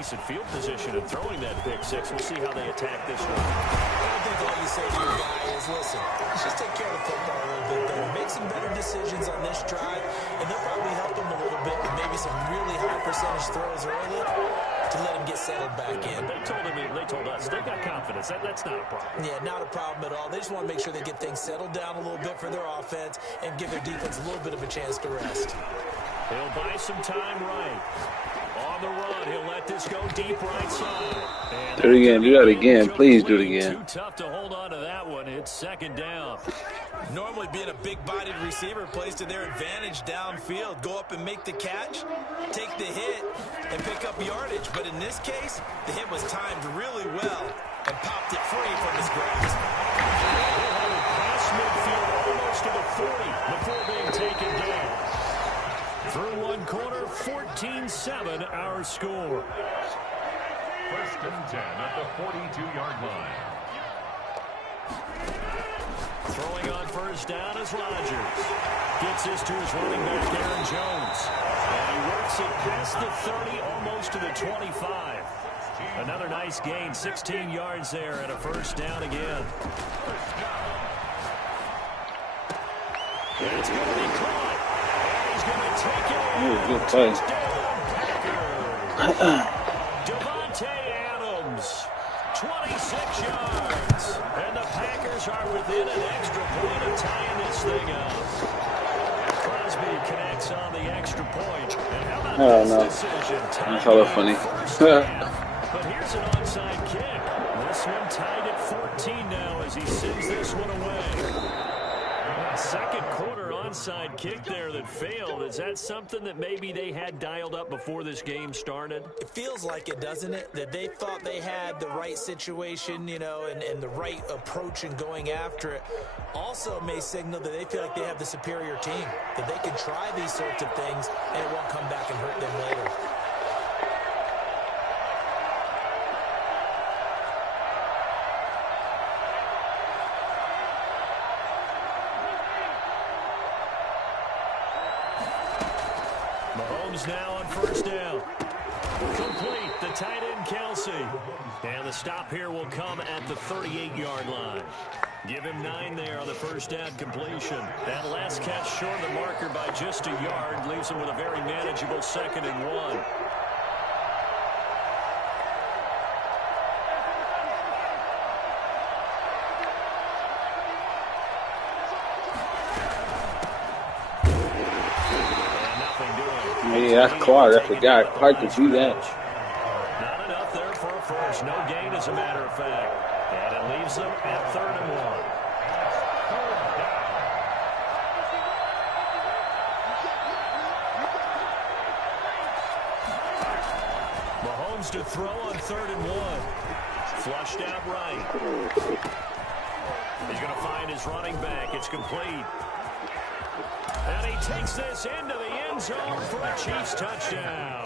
decent field position in throwing that pick six. We'll see how they attack this one. I think all you say to your guy is, listen, let's just take care of the football a little bit better. Make some better decisions on this drive, and they'll probably help him a little bit with maybe some really high percentage throws early to let him get settled back in. They told us they've got confidence. That's not a problem. Yeah, not a problem at all. They just want to make sure they get things settled down a little bit for their offense and give their defense a little bit of a chance to rest. He'll buy some time right. On the run, he'll let this go deep right side. And do it again. Do that again. Please do it again. Too tough to hold on to that one. It's second down. Normally being a big-bodied receiver plays to their advantage downfield. Go up and make the catch, take the hit, and pick up yardage. But in this case, the hit was timed really well and popped it free from his grasp. Past midfield almost to the 40 before being taken down. Through one quarter, 14-7 our score. First and 10 at the 42-yard line. Throwing on first down is Rodgers. Gets this to his running back, Aaron Jones. And he works it past the 30, almost to the 25. Another nice gain, 16 yards there, and a first down again. And it's going to be caught. And he's going to take it in. Good play. Davante Adams, 26 yards. And the Packers are within an extra point of tying this thing up. Crosby connects on the extra point. And how about this decision? That's hella funny. But here's an onside kick. This one tied at 14 now as he sends this one away. Second quarter onside kick there that failed. Is that something that maybe they had dialed up before this game started? It feels like it, doesn't it? That they thought they had the right situation, you know, and the right approach in going after it. Also may signal that they feel like they have the superior team, that they can try these sorts of things and it won't come back and hurt them later. Mahomes now on first down. Complete, the tight end Kelsey. And the stop here will come at the 38-yard line. Give him 9 there on the first down completion. That last catch short of the marker by just a yard leaves him with a very manageable 2nd and 1. Yeah, that's Clark. I forgot. Clark could do that. Not enough there for a first. No gain, as a matter of fact. And it leaves them at 3rd and 1. Mahomes to throw on 3rd and 1. Flushed out right. He's going to find his running back. It's complete. And he takes this into the end zone for a Chiefs touchdown.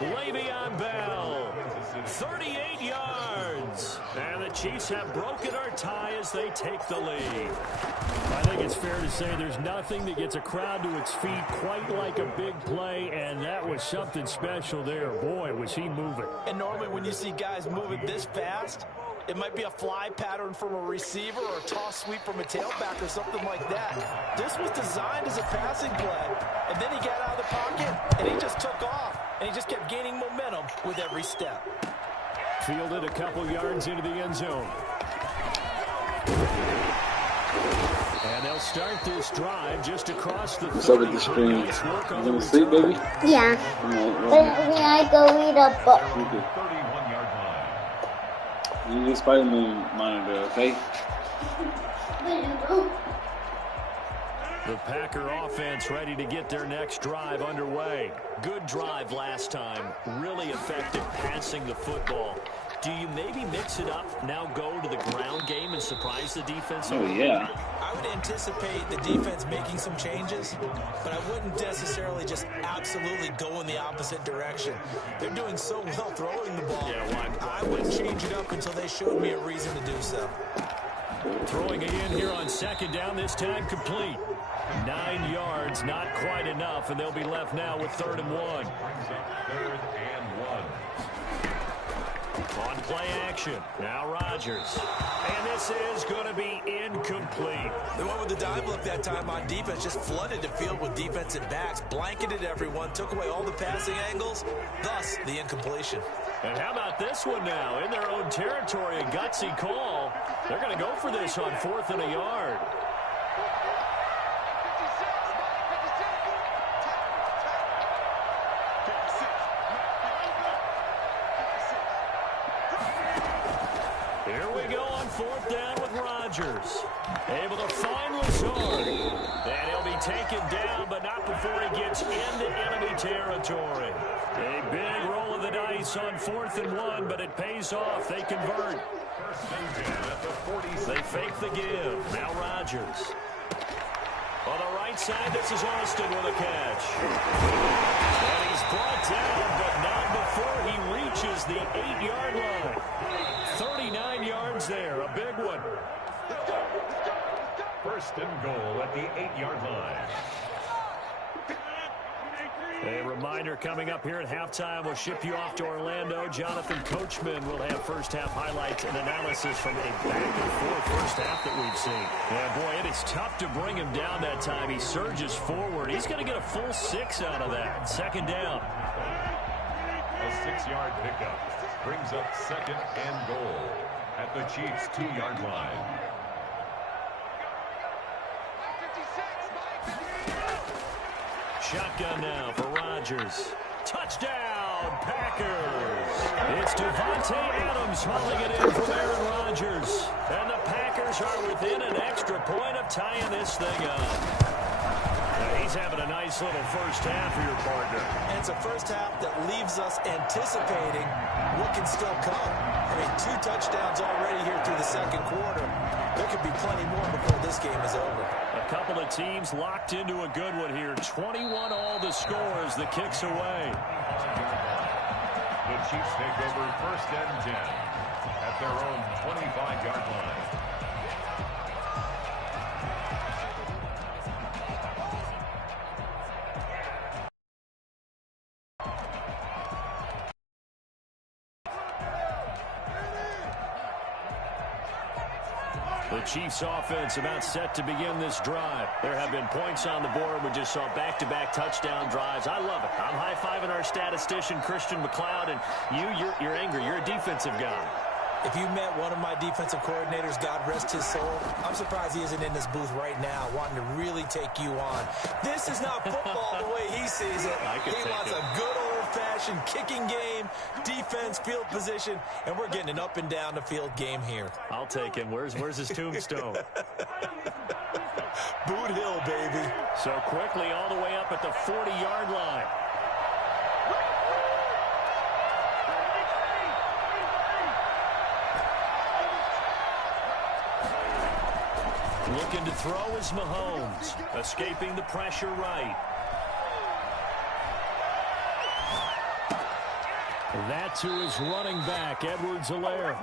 Le'Veon Bell, 38 yards. And the Chiefs have broken our tie as they take the lead. I think it's fair to say there's nothing that gets a crowd to its feet quite like a big play, and that was something special there. Boy, was he moving. And normally when you see guys moving this fast, it might be a fly pattern from a receiver or a toss sweep from a tailback or something like that. This was designed as a passing play, and then he got out of the pocket, and he just took off, and he just kept gaining momentum with every step. Fielded a couple yards into the end zone. And they'll start this drive just across the... What's up with the screen? You gonna sleep, baby? Yeah. When I go read a book. You use Spider-Man monitor, okay? The Packer offense ready to get their next drive underway. Good drive last time. Really effective passing the football. Do you maybe mix it up, now go to the ground game and surprise the defense? Oh, yeah. I would anticipate the defense making some changes, but I wouldn't necessarily just absolutely go in the opposite direction. They're doing so well throwing the ball. Yeah, I wouldn't change it up until they showed me a reason to do so. Throwing it in here on 2nd down, this time complete. 9 yards, not quite enough, and they'll be left now with 3rd and 1. 3rd and 1. play action. Now Rodgers. And this is going to be incomplete. They went with the dime look that time on defense, just flooded the field with defensive backs, blanketed everyone, took away all the passing angles, thus the incompletion. And how about this one now? In their own territory, a gutsy call. They're going to go for this on 4th and a yard. Here we go on 4th down with Rodgers. Able to find Lazard. And he'll be taken down, but not before he gets into enemy territory. A big roll of the dice on 4th and 1, but it pays off. They convert. They fake the give. Now Rodgers. On the right side, this is Austin with a catch. And he's brought down, but not before he reaches the 8-yard line. 39 yards there, a big one. 1st and goal at the 8-yard line. A reminder coming up here at halftime. We'll ship you off to Orlando. Jonathan Coachman will have first-half highlights and analysis from a back-and-forth first half that we've seen. Yeah, boy, it is tough to bring him down that time. He surges forward. He's going to get a full 6 out of that. 2nd down. A 6-yard pickup brings up 2nd and goal at the Chiefs' 2-yard line. Shotgun now for Rodgers. Touchdown, Packers. It's Devontae Adams hauling it in from Aaron Rodgers. And the Packers are within an extra point of tying this thing up. Now he's having a nice little first half for your partner. And it's a first half that leaves us anticipating what can still come. I mean, 2 touchdowns already here through the 2nd quarter. There could be plenty more before this game is over. A couple of teams locked into a good one here. 21 all the scores. The kicks away. The Chiefs take over 1st and 10 at their own 25-yard line. The Chiefs offense about set to begin this drive. There have been points on the board. We just saw back-to-back touchdown drives. I love it. I'm high-fiving our statistician, Christian McLeod, and you're angry. You're a defensive guy. If you met one of my defensive coordinators, God rest his soul, I'm surprised he isn't in this booth right now wanting to really take you on. This is not football the way he sees it. He wants a good old-fashioned kicking game, defense, field position, and we're getting an up-and-down-the-field game here. I'll take him. Where's his tombstone? Boot Hill, baby. So quickly all the way up at the 40-yard line. Looking to throw is Mahomes. Escaping the pressure right. That to his running back, Edwards-Helaire.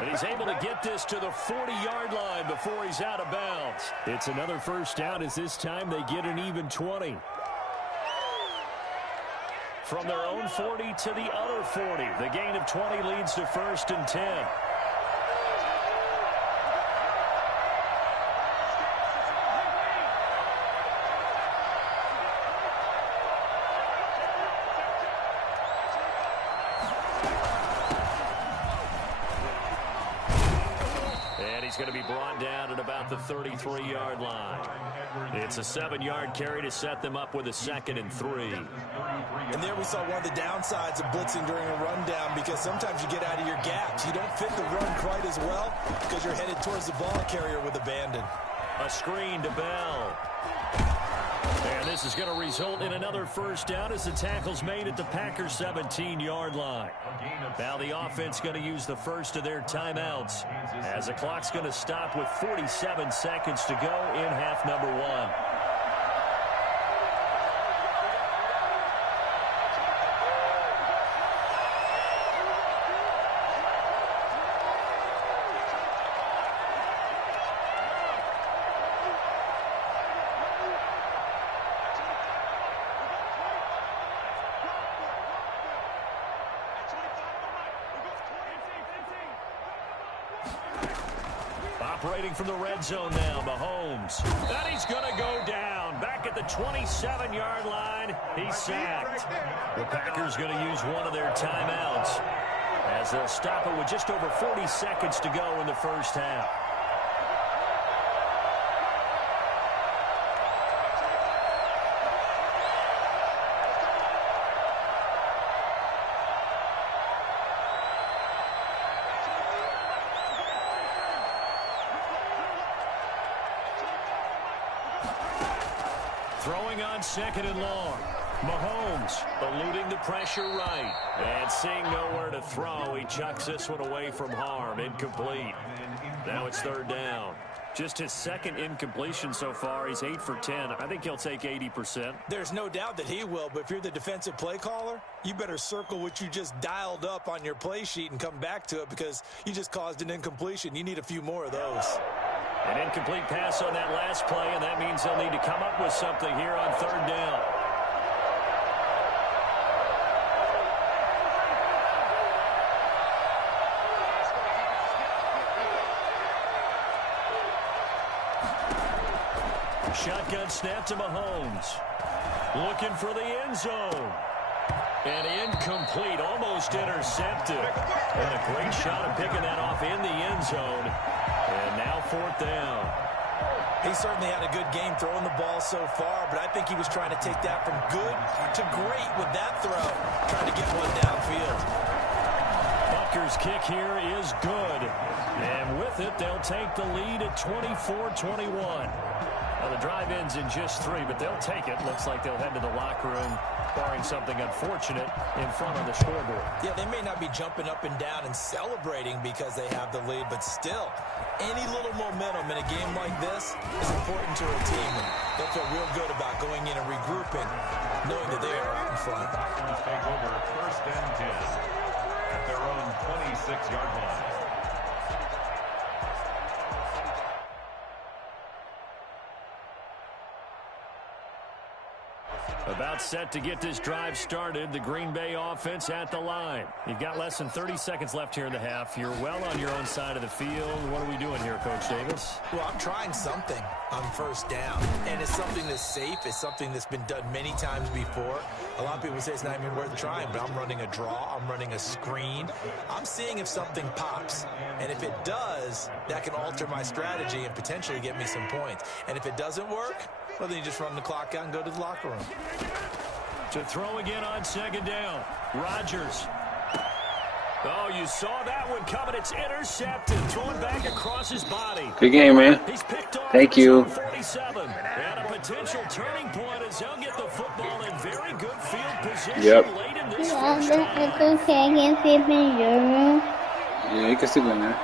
And he's able to get this to the 40-yard line before he's out of bounds. It's another first down as this time they get an even 20. From their own 40 to the other 40. The gain of 20 leads to 1st and 10. Going to be brought down at about the 33-yard line. It's a 7-yard carry to set them up with a 2nd and 3. And there we saw one of the downsides of blitzing during a rundown, because sometimes you get out of your gaps. You don't fit the run quite as well because you're headed towards the ball carrier with abandon. A screen to Bell. And this is going to result in another first down as the tackle's made at the Packers 17-yard line. Now the offense going to use the first of their timeouts as the clock's going to stop with 47 seconds to go in half number 1. Operating from the red zone now, Mahomes. And he's going to go down. Back at the 27-yard line, he's sacked. The Packers going to use one of their timeouts as they'll stop it with just over 40 seconds to go in the first half. Throwing on second and long. Mahomes eluding the pressure right. And seeing nowhere to throw, he chucks this one away from harm. Incomplete. Now it's third down. Just his second incompletion so far. He's 8 for 10. I think he'll take 80%. There's no doubt that he will, but if you're the defensive play caller, you better circle what you just dialed up on your play sheet and come back to it because you just caused an incompletion. You need a few more of those. An incomplete pass on that last play, and that means they'll need to come up with something here on third down. Shotgun snap to Mahomes. Looking for the end zone. And incomplete, almost intercepted. And a great shot of picking that off in the end zone. And now fourth down. He certainly had a good game throwing the ball so far, but I think he was trying to take that from good to great with that throw, trying to get one downfield. Butker's kick here is good. And with it, they'll take the lead at 24-21. Now, the drive ends in just 3, but they'll take it. Looks like they'll head to the locker room, barring something unfortunate in front of the scoreboard. Yeah, they may not be jumping up and down and celebrating because they have the lead, but still, any little momentum in a game like this is important to a team. And they'll feel real good about going in and regrouping, knowing that they are out in front. Take over first and 10 at their own 26-yard line. About set to get this drive started. The Green Bay offense at the line. You've got less than 30 seconds left here in the half. You're well on your own side of the field. What are we doing here, Coach Davis? Well, I'm trying something on first down, and it's something that's safe. It's something that's been done many times before. A lot of people say it's not even worth trying, but I'm running a draw. I'm running a screen. I'm seeing if something pops, and if it does, that can alter my strategy and potentially get me some points. And if it doesn't work, well, then you just run the clock out and go to the locker room. To throw again on second down. Rodgers. Oh, you saw that one coming. It's intercepted. Throwing back across his body. Good game, man. He's picked off. Thank you. 47. And a potential turning point as they'll get the football in very good field position late in this first half. It's okay. I can sleep in your room. Yeah, you can sleep in there.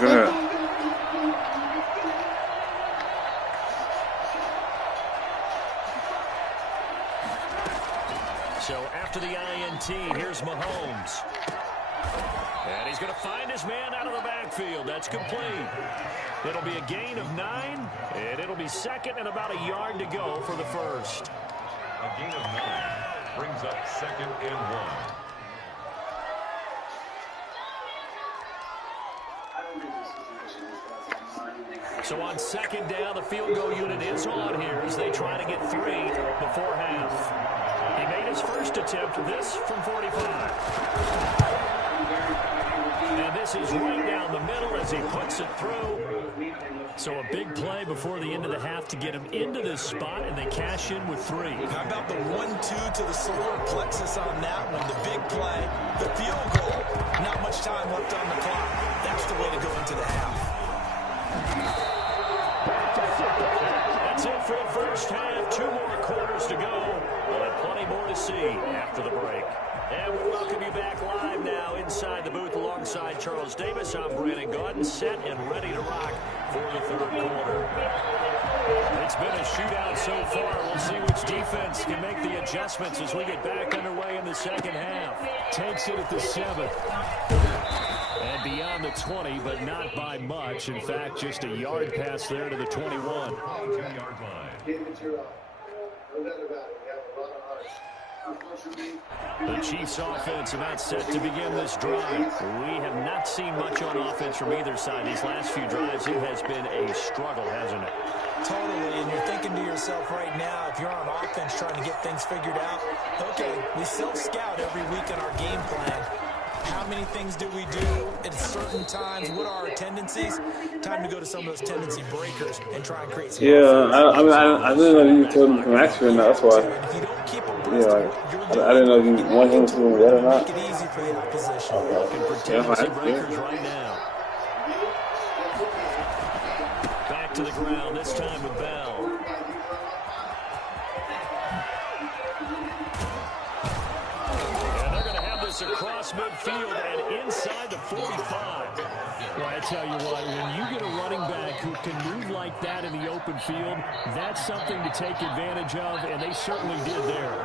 Good. So after the INT, here's Mahomes. And he's going to find his man out of the backfield. That's complete. It'll be a gain of 9, and it'll be second and about a yard to go for the first. A gain of 9 brings up second and 1. So on second down, the field goal unit is on here as they try to get 3 before half. He made his first attempt, this from 45. And this is right down the middle as he puts it through. So a big play before the end of the half to get him into this spot, and they cash in with 3. How about the 1-2 to the solar plexus on that one? The big play, the field goal. Not much time left on the clock. That's the way to go into the half. That's it for the first half. 2 more quarters to go. We'll have plenty more to see after the break. And we welcome you back live now inside the booth alongside Charles Davis. I'm Brandon Gaudin, set and ready to rock for the third quarter. It's been a shootout so far. We'll see which defense can make the adjustments as we get back underway in the second half. Takes it at the 7. And beyond the 20, but not by much. In fact, just a yard pass there to the 21. 22-yard line. The Chiefs offense about set to begin this drive. We have not seen much on offense from either side. These last few drives, it has been a struggle, hasn't it? Totally, and you're thinking to yourself right now, if you're on offense trying to get things figured out, okay, we self-scout every week in our game plan. How many things do we do at certain times? What are our tendencies? Time to go to some of those tendency breakers and try and create some I didn't know you told him from Axford, that's why. If you don't keep I didn't know if you want him to do that or not. make it easy for the opposition. Looking for tendency breakers right now. Back to the ground, this time with Bell. And they're going to have this across midfield and inside the 45. Well, I tell you what, when you get a running back who can move like that in the open field, that's something to take advantage of, and they certainly did there.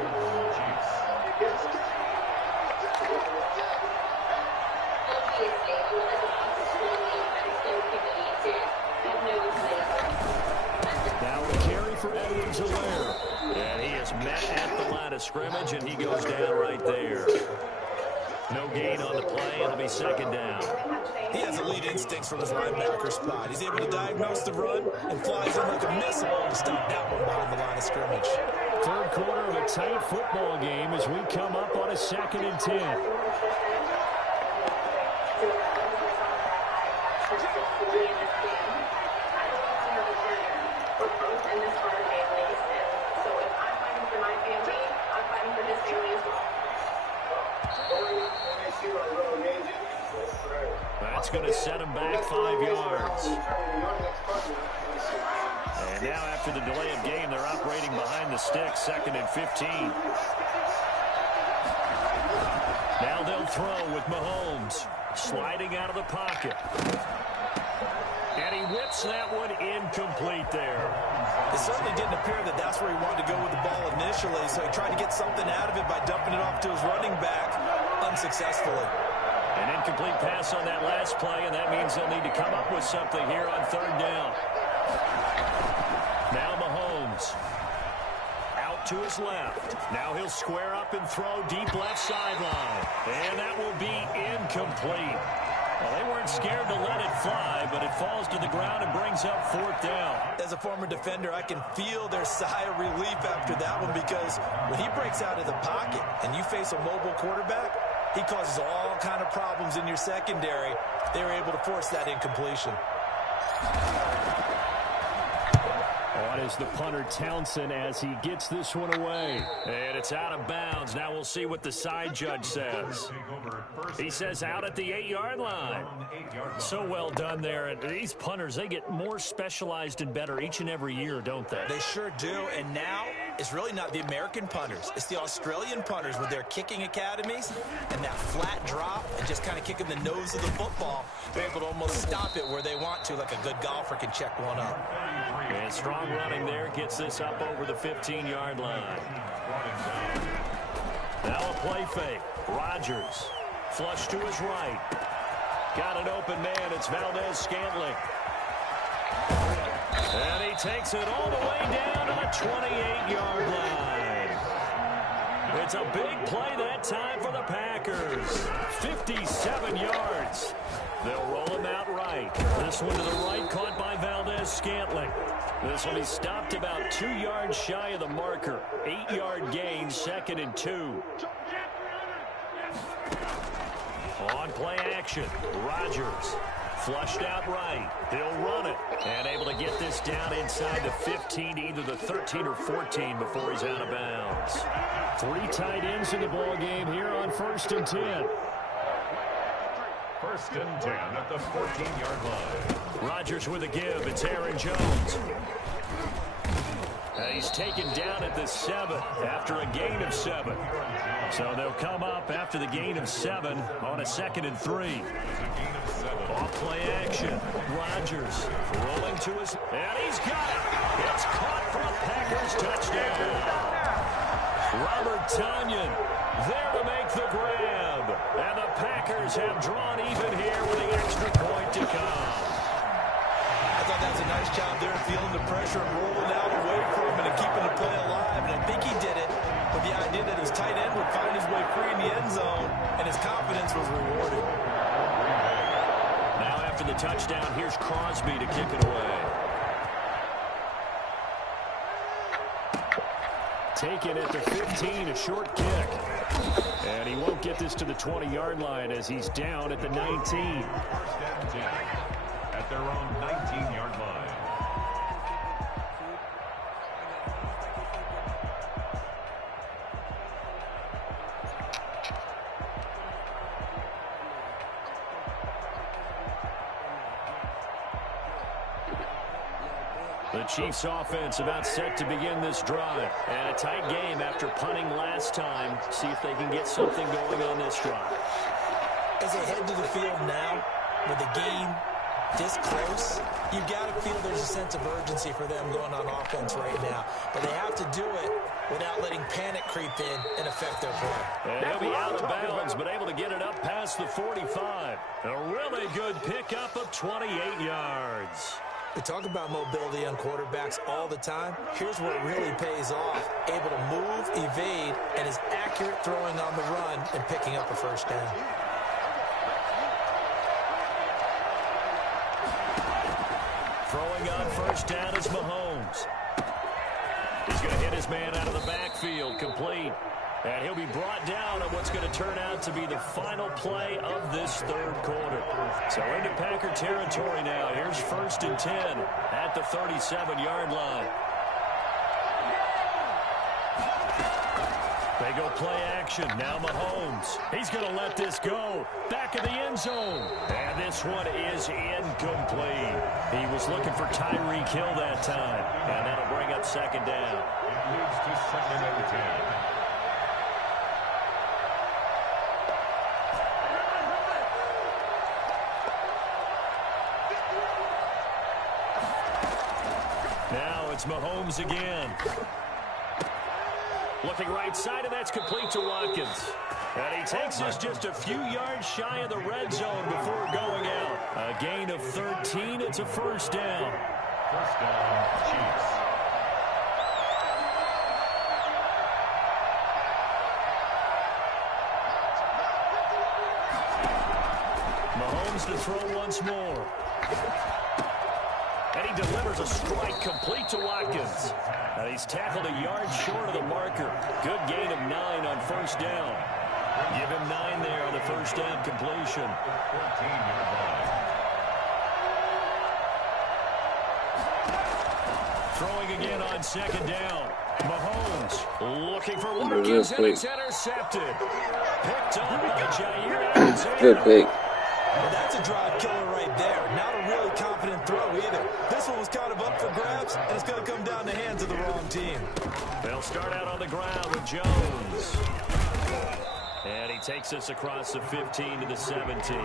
Now a carry for Edwards-Helaire. And he is met at the line of scrimmage, and he goes down right there. No gain on the play, it'll be second down. He has elite instincts from his linebacker spot. He's able to diagnose the run and flies in like a missile to stop that one behind the line of scrimmage. Third quarter of a tight football game as we come up on a 2nd and 10. That's going to set him back 5 yards. And now after the delay of game, they're operating behind the sticks, 2nd and 15. Now they'll throw with Mahomes, sliding out of the pocket. And he whips that one incomplete there. It certainly didn't appear that that's where he wanted to go with the ball initially, so he tried to get something out of it by dumping it off to his running back unsuccessfully. An incomplete pass on that last play, and that means they'll need to come up with something here on 3rd down. Now Mahomes out to his left. Now he'll square up and throw deep left sideline. And that will be incomplete. Well, they weren't scared to let it fly, but it falls to the ground and brings up 4th down. As a former defender, I can feel their sigh of relief after that one, because when he breaks out of the pocket and you face a mobile quarterback, he causes all kind of problems in your secondary. They were able to force that incompletion. On is the punter Townsend as he gets this one away. And it's out of bounds. Now we'll see what the side judge says. He says out at the 8-yard line. So well done there. And these punters, they get more specialized and better each and every year, don't they? They sure do. And now it's really not the American punters. It's the Australian punters with their kicking academies and that flat drop and just kind of kicking the nose of the football. They're able to almost stop it where they want to, like a good golfer can check one up. And strong running there gets this up over the 15-yard line. Now a play fake. Rodgers flush to his right. Got an open man. It's Valdez-Scantling. And he takes it all the way down to the 28-yard line. It's a big play that time for the Packers. 57 yards. They'll roll him out right. This one to the right, caught by Valdez-Scantling. This one he stopped about 2 yards shy of the marker. 8-yard gain, 2nd and 2. On play action, Rodgers flushed out right. He'll run it and able to get this down inside the 15, either the 13 or 14 before he's out of bounds. 3 tight ends in the ball game here on 1st and 10. 1st and 10 at the 14-yard line. Rodgers with a give. It's Aaron Jones. He's taken down at the 7 after a gain of 7. So they'll come up after the gain of 7 on a 2nd and 3. Off play action. Rodgers rolling to his, and he's got it. It's caught for a Packers touchdown. Robert Tonyan there to make the grab. And the Packers have drawn even here with the extra point to come. I thought that was a nice job there, feeling the pressure and rolling out away from it and keeping the play alive. And I think he did it with the idea that his tight end would find his way free in the end zone, and his confidence was rewarded. Now after the touchdown, here's Crosby to kick it away. Taken at the 15, a short kick. And he won't get this to the 20-yard line as he's down at the 19. First and 10 at their own 19-yard line. The Chiefs offense about set to begin this drive. And a tight game after punting last time. See if they can get something going on this drive. As they head to the field now, with the game this close, you've got to feel there's a sense of urgency for them going on offense right now. But they have to do it without letting panic creep in and affect their play. And he'll be out of bounds, but able to get it up past the 45. A really good pickup of 28 yards. We talk about mobility on quarterbacks all the time. Here's where it really pays off. Able to move, evade, and is accurate throwing on the run and picking up a first down. Throwing on first down is Mahomes. He's going to hit his man out of the backfield, complete. And he'll be brought down on what's going to turn out to be the final play of this third quarter. So into Packer territory now. Here's first and 10 at the 37-yard line. They go play action. Now Mahomes. He's going to let this go. Back of the end zone. And this one is incomplete. He was looking for Tyreek Hill that time. And that'll bring up second down. It leads to second and 10. Now it's Mahomes again. Looking right side, and that's complete to Watkins. And he takes us just a few yards shy of the red zone before going out. A gain of 13. It's a first down. First down, Chiefs. Mahomes to throw once more. And he delivers a strike complete to Watkins. And he's tackled a yard short of the marker. Good gain of 9 on first down. Give him 9 there on the first down completion. 14-yard line. Throwing again on second down. Mahomes looking for Watkins, and it's intercepted. Picked up by Jair Alexander. Good pick. Well, that's a drive killer right there. Not a really confident throw either. This one was kind of up for grabs, and it's going to come down the hands of the wrong team. They'll start out on the ground with Jones. And he takes us across the 15 to the 17.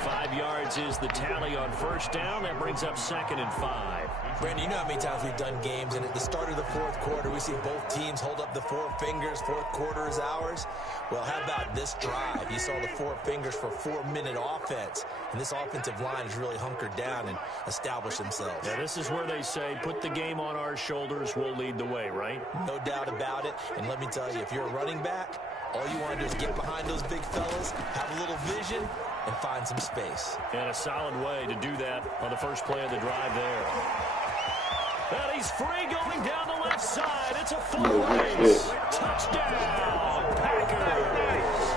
5 yards is the tally on first down. That brings up second and 5. Brandon, you know how many times we've done games, and at the start of the fourth quarter, we see both teams hold up the 4 fingers. Fourth quarter is ours. Well, how about this drive? You saw the 4 fingers for 4-minute offense, and this offensive line has really hunkered down and established themselves. Yeah, this is where they say, put the game on our shoulders, we'll lead the way, right? No doubt about it, and let me tell you, if you're a running back, all you want to do is get behind those big fellas, have a little vision, and find some space. And a solid way to do that on the first play of the drive there. And he's free going down the left side. It's a full race. Touchdown, Packers.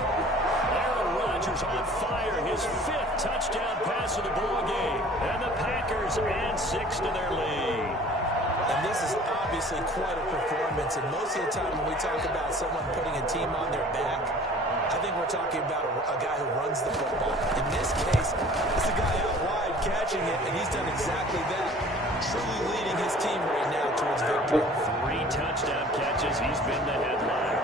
Aaron Rodgers on fire. His 5th touchdown pass of the ball game. And the Packers add 6 to their lead. And this is obviously quite a performance. And most of the time when we talk about someone putting a team on their back, I think we're talking about a guy who runs the football. In this case, it's a guy out wide catching it, and he's done exactly that. Truly leading his team right now towards victory. 3 touchdown catches. He's been the headliner.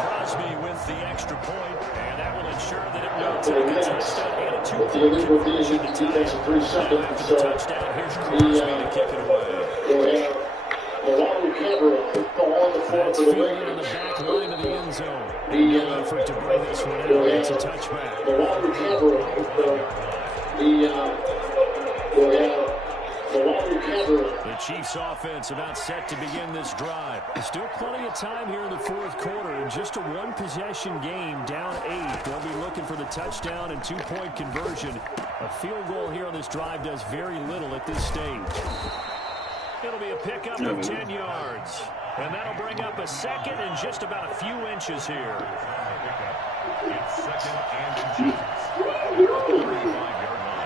Crosby with the extra point, and that will ensure that it will take a touchdown and a 2-point conversion to tie it. After the touchdown, here's Crosby to kick it away. That's fielded on the back line of the end zone. No effort to bring this one out. It's a touchback. The Chiefs offense about set to begin this drive. There's still plenty of time here in the fourth quarter. In just a one-possession game, down 8. They'll be looking for the touchdown and two-point conversion. A field goal here on this drive does very little at this stage. It'll be a pickup of 10 yards. And that'll bring up a second and just about a few inches here. It's second and inches. 35-yard line.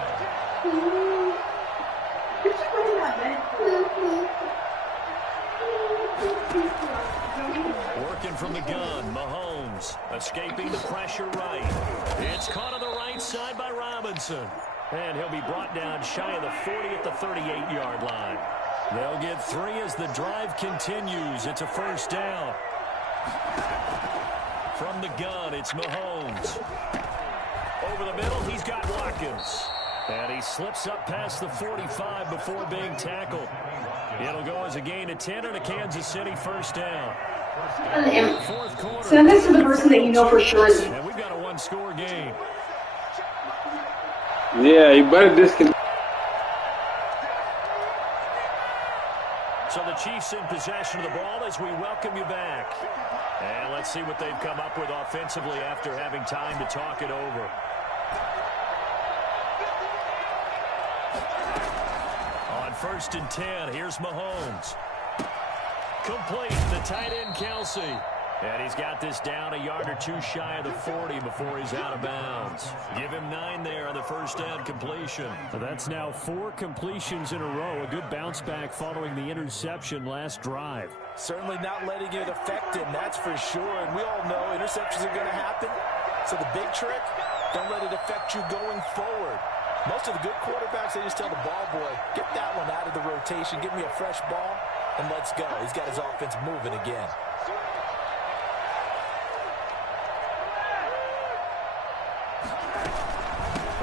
Working from the gun, Mahomes escaping the pressure right. It's caught on the right side by Robinson. And he'll be brought down shy of the 40 at the 38-yard line. They'll get 3 as the drive continues. It's a first down. From the gun, it's Mahomes. Over the middle, he's got Watkins. And he slips up past the 45 before being tackled. It'll go as a gain of 10 and a Kansas City first down. Fourth quarter. Send this to the person that you know for sure is. And we've got a one-score game. Yeah, you better disconnect. So the Chiefs in possession of the ball as we welcome you back. And let's see what they've come up with offensively after having time to talk it over. On 1st and 10, here's Mahomes. Complete, the tight end Kelsey. And he's got this down a yard or two shy of the 40 before he's out of bounds. Give him 9 there on the first down completion. So that's now 4 completions in a row. A good bounce back following the interception last drive. Certainly not letting it affect him, that's for sure. And we all know interceptions are going to happen. So the big trick, don't let it affect you going forward. Most of the good quarterbacks, they just tell the ball boy, get that one out of the rotation, give me a fresh ball, and let's go. He's got his offense moving again.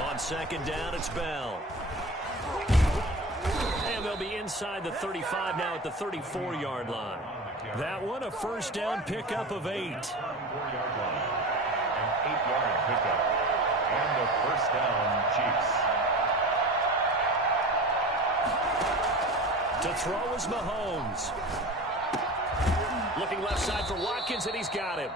On second down, it's Bell. And they'll be inside the 35 now at the 34-yard line. That one, a first down pickup of 8. 4-yard line. An 8-yard pickup. And the first down, Chiefs. To throw is Mahomes. Looking left side for Watkins, and he's got him.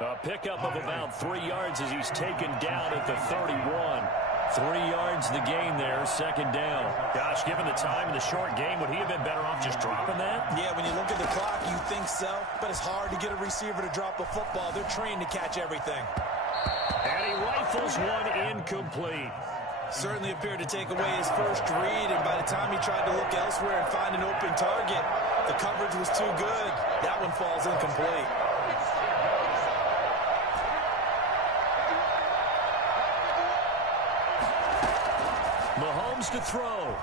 A pickup of about 3 yards as he's taken down at the 31. 3 yards the gain there, second down. Gosh, given the time in the short game, would he have been better off just dropping that? Yeah, when you look at the clock, you think so. But it's hard to get a receiver to drop a football. They're trained to catch everything. And he rifles one incomplete. Certainly appeared to take away his first read, and by the time he tried to look elsewhere and find an open target, the coverage was too good. That one falls incomplete. Mahomes to throw.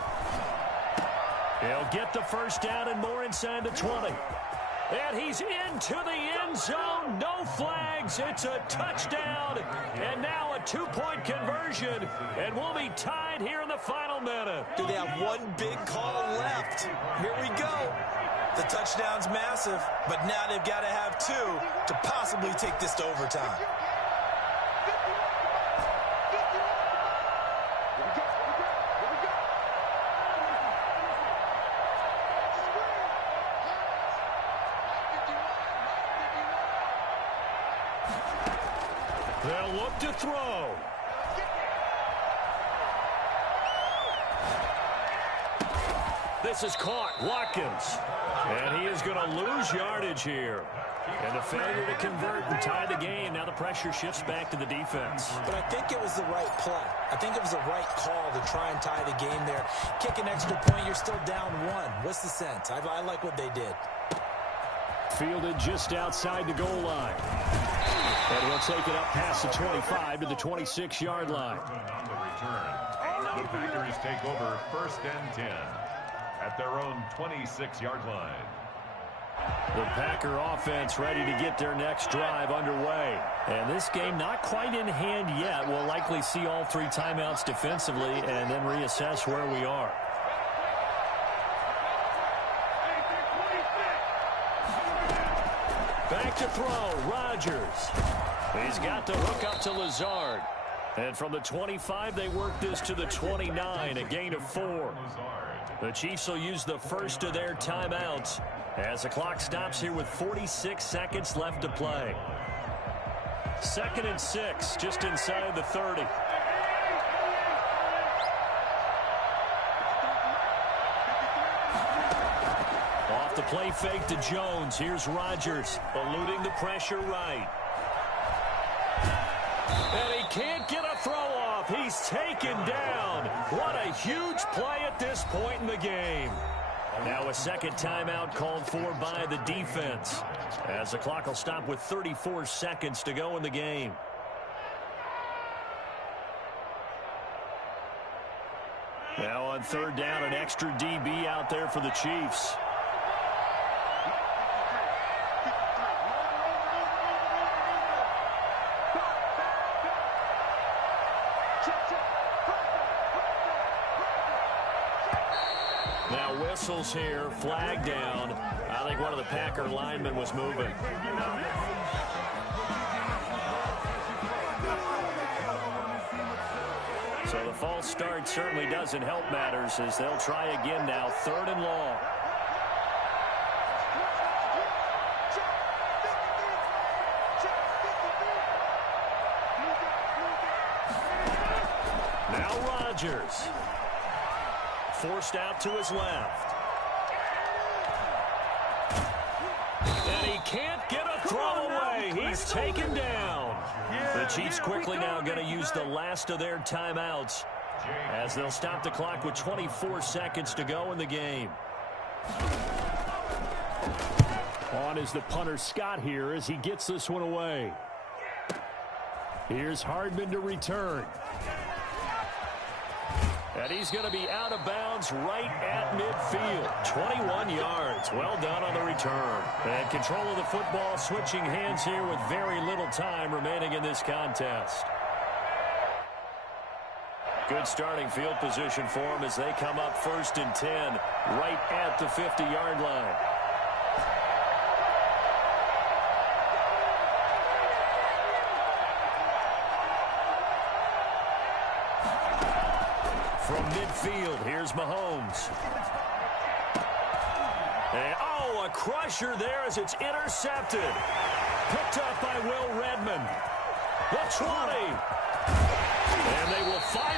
He'll get the first down and more inside the 20. And he's into the end zone. No flags. It's a touchdown. And now a two-point conversion. And we'll be tied here in the final minute. Do they have one big call left? Here we go. The touchdown's massive, but now they've got to have 2 to possibly take this to overtime. They'll look to throw. This is caught. Watkins. And he is going to lose yardage here. And the failure to convert and tie the game. Now the pressure shifts back to the defense. But I think it was the right play. I think it was the right call to try and tie the game there. Kick an extra point, you're still down 1. What's the sense? I like what they did. Fielded just outside the goal line. And he'll take it up past the 25 to the 26-yard line. On the return, the Packers take over 1st and 10 at their own 26-yard line. The Packer offense ready to get their next drive underway. And this game not quite in hand yet. We'll likely see all 3 timeouts defensively and then reassess where we are. Back to throw, Rodgers. He's got the hook up to Lazard. And from the 25, they work this to the 29, a gain of 4. The Chiefs will use the first of their timeouts as the clock stops here with 46 seconds left to play. 2nd and 6, just inside the 30. Off the play fake to Jones. Here's Rodgers, eluding the pressure right. And he can't get a throw off. He's taken down. What a huge play at this point in the game. Now a second timeout called for by the defense, as the clock will stop with 34 seconds to go in the game. Now on 3rd down, an extra DB out there for the Chiefs. Now whistles here, flag down. I think one of the Packer linemen was moving. So the false start certainly doesn't help matters as they'll try again now, 3rd and long. Now Rodgers. Forced out to his left. And he can't get a throw away. He's taken down. The Chiefs quickly now going to use the last of their timeouts as they'll stop the clock with 24 seconds to go in the game. On is the punter Scott here as he gets this one away. Here's Hardman to return. And he's going to be out of bounds right at midfield. 21 yards. Well done on the return. And control of the football switching hands here with very little time remaining in this contest. Good starting field position for them as they come up 1st and 10 right at the 50-yard line. From midfield, here's Mahomes. And, a crusher there as it's intercepted. Picked up by Will Redmond. The 20. And they will finally